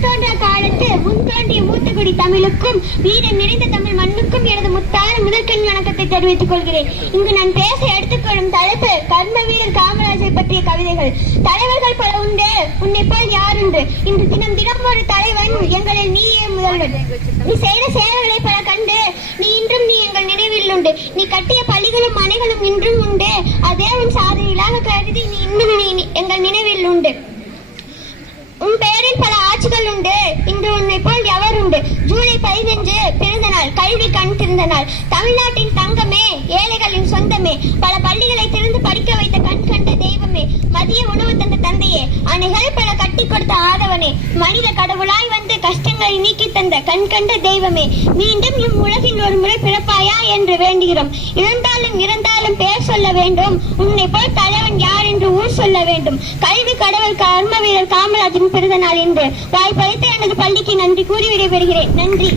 முன்தோன்ற காலத்து முன்தோன்றிய மூத்தகுடி தமிழுக்கும் வீரம் நிறைந்த தமிழ் மண்ணுக்கும் எனது முத்தான முதற்கண் வணக்கத்தை தெரிவித்துக் கொள்கிறேன். இங்கு நான் பேச எடுத்துக்கொள்ளும் தலைப்பு கர்ம வீரர் காமராஜை பற்றிய கவிதைகள். தலைவர்கள் பல உண்டு உன்னை போல் யாருண்டு இன்று தினம் தினம் ஒரு தலைவன் எங்களில் நீயே முதல்வன் நீ செய்த சேவைகளை பல கண்டு நீ இன்றும் நீ எங்கள் நினைவில் உண்டு. நீ கட்டிய பள்ளிகளும் மனைகளும் இன்றும் உண்டு. அதே உன் சாதனையிலாக கருதி நீ இன்னும் நீ எங்கள் நினைவில் உண்டு. உன் பெயரில் பல ஆட்சிகள் உண்டு. இன்று உன்னை போல் எவர் உண்டு? ஜூலை பதினஞ்சு பிறந்த நாள் கல்வி கண் திறந்த நாள். தமிழ்நாட்டின் தங்கமே ஏழைகளின் சொந்தமே. பல பள்ளிகளை திறந்து படிக்க வைத்த கண் கண்ட தெய்வமே. மதிய உணவு தந்த தந்தையே. அணைகள் பல கட்டி கொடுத்த ஆதவனே. மனித கடவுளாய் வந்து கஷ்டங்களை நீக்கி தந்த கண் கண்ட தெய்வமே. மீண்டும் இம் உலகின் ஒரு முறை பிறப்பாயா என்று வேண்டுகிறோம். இறந்தாலும் இறந்தாலும் பேர் சொல்ல வேண்டும். உன்னை போல் தலைவன் யார் சொல்ல வேண்டும். கல்வி கடவுள் கர்ம வீரர் காமராஜின் பிறந்த நாள் என்று வாய்ப்பளித்த எனது பள்ளிக்கு நன்றி கூறி விடைபெறுகிறேன். நன்றி.